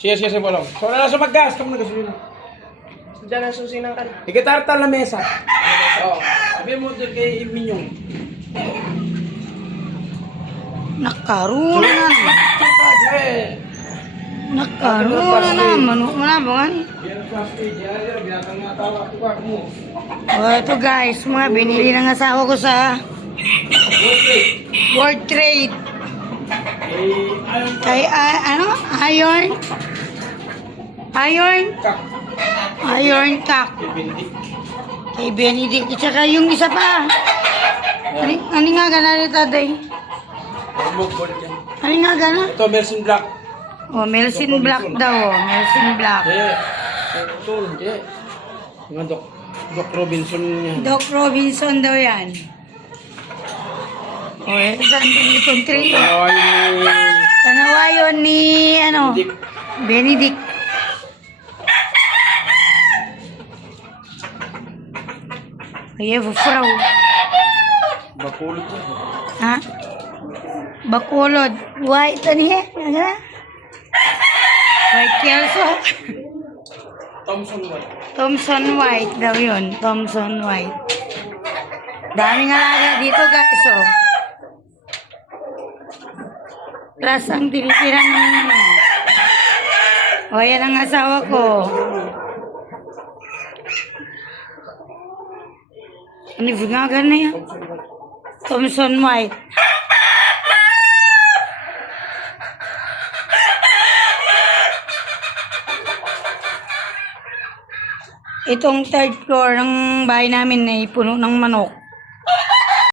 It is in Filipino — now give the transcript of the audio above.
Sige, bolong. So, na sa maggas. Kamu na gasolina. Diyan ang susi ng kan. Ikitarta la mesa. Oo. Sabi mo doon kay Minyong. Nakaroon na naman. Nakaroon na naman. Wala ba nga ni? Oh, ito guys, mga binili ng asawa ko sa World Trade. Kay, ano? Iron Cock. Kay Benedict. At saka yung isa pa. Ano nga gana rin taday? Ano nga gana? Ito, Mersin Black. Oh, Melsin Black daw. Oh. Melsin Black. Ito, hindi. Mga Doc Robinson niya. Doc Robinson daw yan. O, saan itong tree? Tanawa yun ni, ano? Benedict. Kaya, fufraw. Bakulot niya. Ha? Bakulod. White, ano yan? Ano? White Kelso. Thompson White. Thomson White daw yun. Thomson White. Daming alaga dito guys, oh. Plus ang tinitira ng ano. O, yan ang asawa ko. Ano yung nga na yan? Thomson White. Itong third floor ng bahay namin ay puno ng manok.